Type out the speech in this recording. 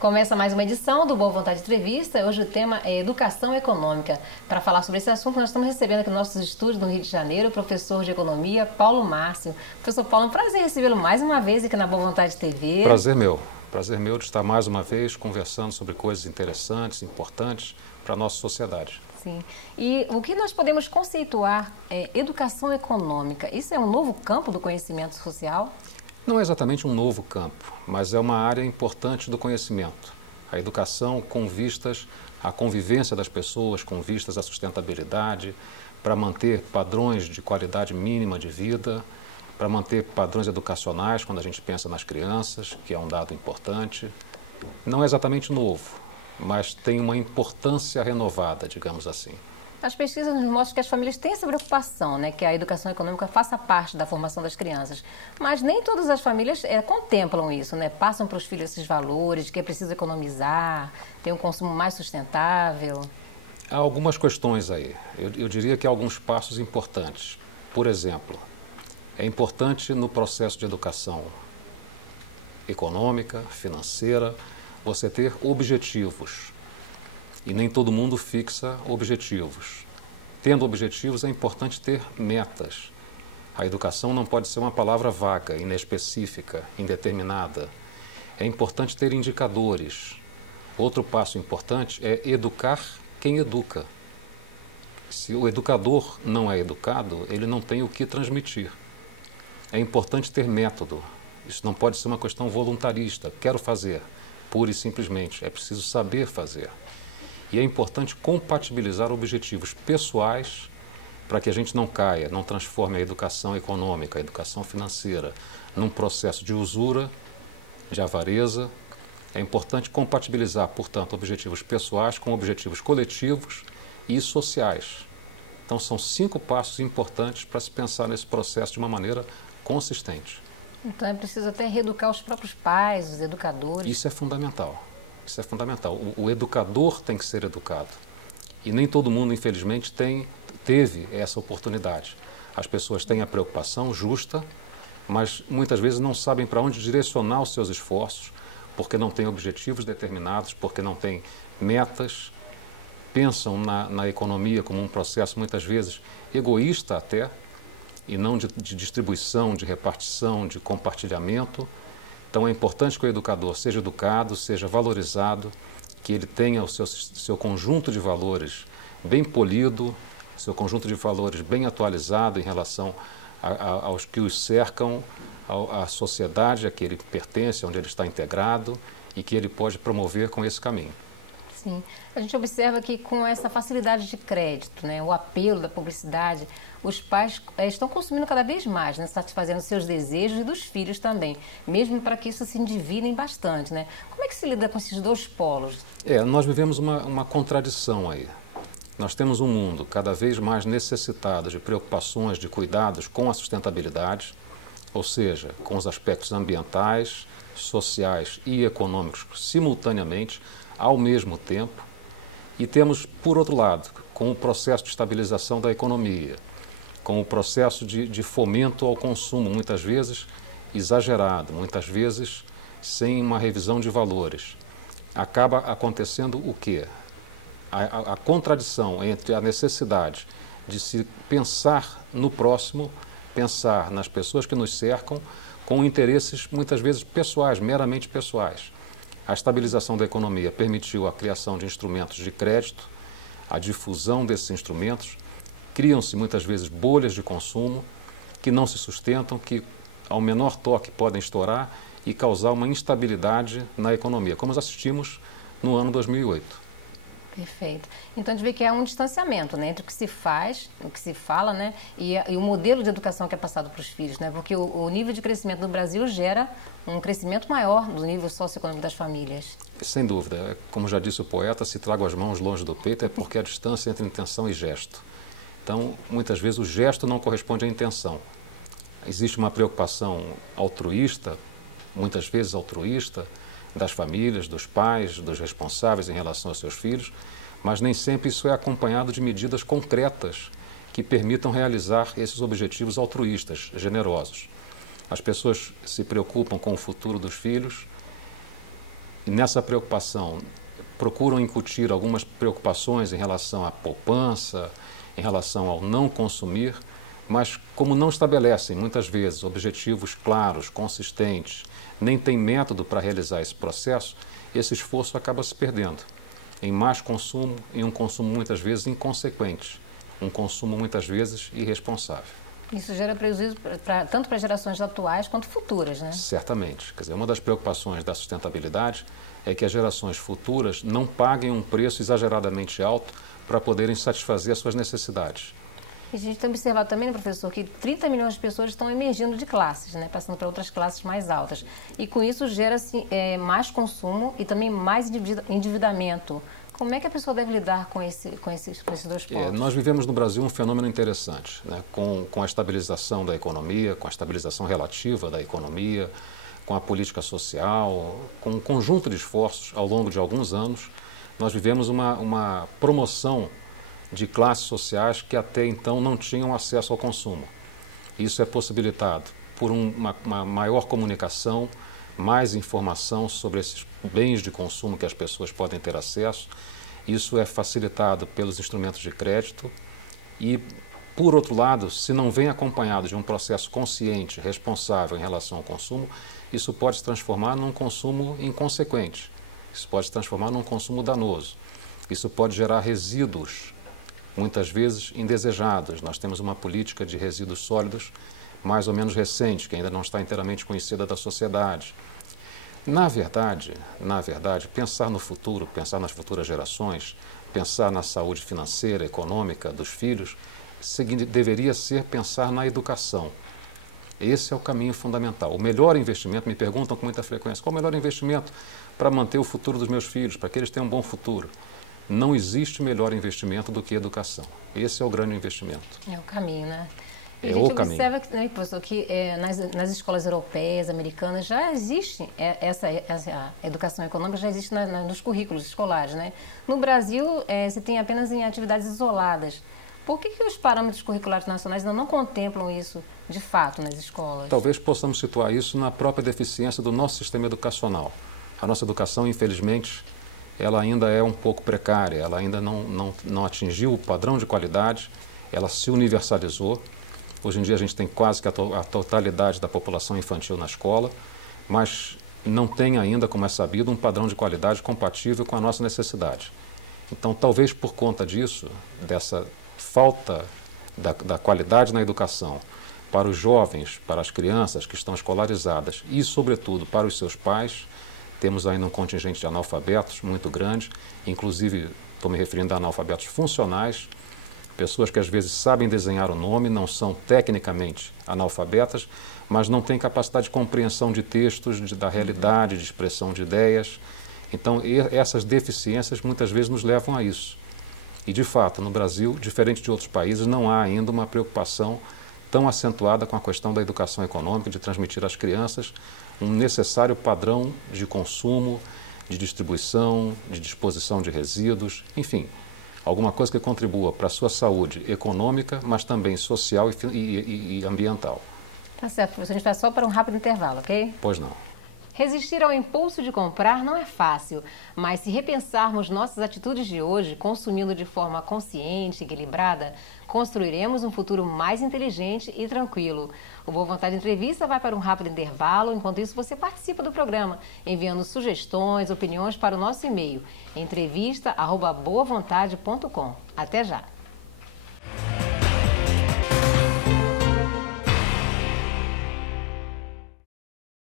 Começa mais uma edição do Boa Vontade Entrevista. Hoje o tema é educação econômica. Para falar sobre esse assunto, nós estamos recebendo aqui nos nossos estúdios no Rio de Janeiro o professor de economia, Paulo Márcio. Professor Paulo, é um prazer recebê-lo mais uma vez aqui na Boa Vontade TV. Prazer meu de estar mais uma vez conversando sobre coisas interessantes, importantes para a nossa sociedade. Sim. E o que nós podemos conceituar é educação econômica? Isso é um novo campo do conhecimento social? Não é exatamente um novo campo, mas é uma área importante do conhecimento. A educação com vistas à convivência das pessoas, com vistas à sustentabilidade, para manter padrões de qualidade mínima de vida, para manter padrões educacionais quando a gente pensa nas crianças, que é um dado importante. Não é exatamente novo, mas tem uma importância renovada, digamos assim. As pesquisas nos mostram que as famílias têm essa preocupação, né, que a educação econômica faça parte da formação das crianças. Mas nem todas as famílias contemplam isso, né? Passam para os filhos esses valores, que é preciso economizar, ter um consumo mais sustentável. Há algumas questões aí. Eu diria que há alguns passos importantes. Por exemplo, é importante no processo de educação econômica, financeira, você ter objetivos. E nem todo mundo fixa objetivos. Tendo objetivos, é importante ter metas. A educação não pode ser uma palavra vaga, inespecífica, indeterminada. É importante ter indicadores. Outro passo importante é educar quem educa. Se o educador não é educado, ele não tem o que transmitir. É importante ter método. Isso não pode ser uma questão voluntarista. Quero fazer, pura e simplesmente. É preciso saber fazer. E é importante compatibilizar objetivos pessoais para que a gente não caia, não transforme a educação econômica, a educação financeira, num processo de usura, de avareza. É importante compatibilizar, portanto, objetivos pessoais com objetivos coletivos e sociais. Então, são 5 passos importantes para se pensar nesse processo de uma maneira consistente. Então, é preciso até reeducar os próprios pais, os educadores. Isso é fundamental. Isso é fundamental. O educador tem que ser educado. E nem todo mundo, infelizmente, teve essa oportunidade. As pessoas têm a preocupação justa, mas muitas vezes não sabem para onde direcionar os seus esforços, porque não têm objetivos determinados, porque não têm metas, pensam na economia como um processo, muitas vezes, egoísta até, e não de distribuição, de repartição, de compartilhamento. Então é importante que o educador seja educado, seja valorizado, que ele tenha o seu conjunto de valores bem polido, seu conjunto de valores bem atualizado em relação aos que os cercam, à sociedade a que ele pertence, onde ele está integrado e que ele pode promover com esse caminho. Sim, a gente observa que com essa facilidade de crédito, né, o apelo da publicidade, os pais estão consumindo cada vez mais, né, satisfazendo seus desejos e dos filhos também, mesmo para que isso se endividem bastante, né? Como é que se lida com esses dois polos? Nós vivemos uma contradição aí. Nós temos um mundo cada vez mais necessitado de preocupações, de cuidados com a sustentabilidade, ou seja, com os aspectos ambientais, sociais e econômicos simultaneamente, ao mesmo tempo, e temos, por outro lado, com o processo de estabilização da economia, com o processo de fomento ao consumo, muitas vezes exagerado, muitas vezes sem uma revisão de valores. Acaba acontecendo o quê? A contradição entre a necessidade de se pensar no próximo, pensar nas pessoas que nos cercam, com interesses muitas vezes pessoais, meramente pessoais. A estabilização da economia permitiu a criação de instrumentos de crédito, a difusão desses instrumentos, criam-se muitas vezes bolhas de consumo que não se sustentam, que ao menor toque podem estourar e causar uma instabilidade na economia, como nós assistimos no ano 2008. Perfeito. Então a gente vê que há um distanciamento, né, entre o que se faz, o que se fala, né, e o modelo de educação que é passado para os filhos, né, porque o nível de crescimento no Brasil gera um crescimento maior do nível socioeconômico das famílias. Sem dúvida. Como já disse o poeta, se trago as mãos longe do peito é porque a distância entre intenção e gesto. Então, muitas vezes o gesto não corresponde à intenção. Existe uma preocupação altruísta, muitas vezes altruísta, das famílias, dos pais, dos responsáveis em relação aos seus filhos, mas nem sempre isso é acompanhado de medidas concretas que permitam realizar esses objetivos altruístas, generosos. As pessoas se preocupam com o futuro dos filhos, e nessa preocupação procuram incutir algumas preocupações em relação à poupança, em relação ao não consumir, mas como não estabelecem muitas vezes objetivos claros, consistentes, nem tem método para realizar esse processo, esse esforço acaba se perdendo em mais consumo, em um consumo muitas vezes inconsequente, um consumo muitas vezes irresponsável. Isso gera prejuízo tanto para gerações atuais quanto futuras, né? Certamente. Quer dizer, uma das preocupações da sustentabilidade é que as gerações futuras não paguem um preço exageradamente alto para poderem satisfazer as suas necessidades. E a gente tem observado também, né, professor, que 30 milhões de pessoas estão emergindo de classes, né, passando para outras classes mais altas. E com isso gera-se mais consumo e também mais endividamento. Como é que a pessoa deve lidar com esses dois pontos? Nós vivemos no Brasil um fenômeno interessante, né, com a estabilização da economia, com a estabilização relativa da economia, com a política social, com um conjunto de esforços ao longo de alguns anos, nós vivemos uma promoção de classes sociais que até então não tinham acesso ao consumo. Isso é possibilitado por uma maior comunicação, mais informação sobre esses bens de consumo que as pessoas podem ter acesso. Isso é facilitado pelos instrumentos de crédito e, por outro lado, se não vem acompanhado de um processo consciente, responsável em relação ao consumo, isso pode se transformar num consumo inconsequente. Isso pode se transformar num consumo danoso. Isso pode gerar resíduos, muitas vezes indesejados. Nós temos uma política de resíduos sólidos mais ou menos recente, que ainda não está inteiramente conhecida da sociedade. Na verdade, pensar no futuro, pensar nas futuras gerações, pensar na saúde financeira, econômica dos filhos, deveria ser pensar na educação. Esse é o caminho fundamental. O melhor investimento, me perguntam com muita frequência, qual é o melhor investimento para manter o futuro dos meus filhos, para que eles tenham um bom futuro? Não existe melhor investimento do que educação. Esse é o grande investimento. É o caminho, né? E é a gente o caminho. observa que, né, professor, que nas escolas europeias, americanas, já existe essa educação econômica, já existe nos currículos escolares, né? No Brasil, se tem apenas em atividades isoladas. Por que os parâmetros curriculares nacionais ainda não contemplam isso de fato nas escolas? Talvez possamos situar isso na própria deficiência do nosso sistema educacional. A nossa educação, infelizmente, ela ainda é um pouco precária, ela ainda não atingiu o padrão de qualidade, ela se universalizou. Hoje em dia a gente tem quase que a totalidade da população infantil na escola, mas não tem ainda, como é sabido, um padrão de qualidade compatível com a nossa necessidade. Então, talvez por conta disso, dessa falta da qualidade na educação para os jovens, para as crianças que estão escolarizadas e, sobretudo, para os seus pais, temos ainda um contingente de analfabetos muito grande, inclusive estou me referindo a analfabetos funcionais, pessoas que às vezes sabem desenhar o nome, não são tecnicamente analfabetas, mas não têm capacidade de compreensão de textos, da realidade, de expressão de ideias. Então, essas deficiências muitas vezes nos levam a isso. E, de fato, no Brasil, diferente de outros países, não há ainda uma preocupação tão acentuada com a questão da educação econômica, de transmitir às crianças um necessário padrão de consumo, de distribuição, de disposição de resíduos, enfim, alguma coisa que contribua para a sua saúde econômica, mas também social e ambiental. Tá certo, professor. A gente vai só para um rápido intervalo, ok? Pois não. Resistir ao impulso de comprar não é fácil, mas se repensarmos nossas atitudes de hoje, consumindo de forma consciente e equilibrada, construiremos um futuro mais inteligente e tranquilo. O Boa Vontade Entrevista vai para um rápido intervalo. Enquanto isso, você participa do programa, enviando sugestões, opiniões para o nosso e-mail, entrevista@boavontade.com. Até já!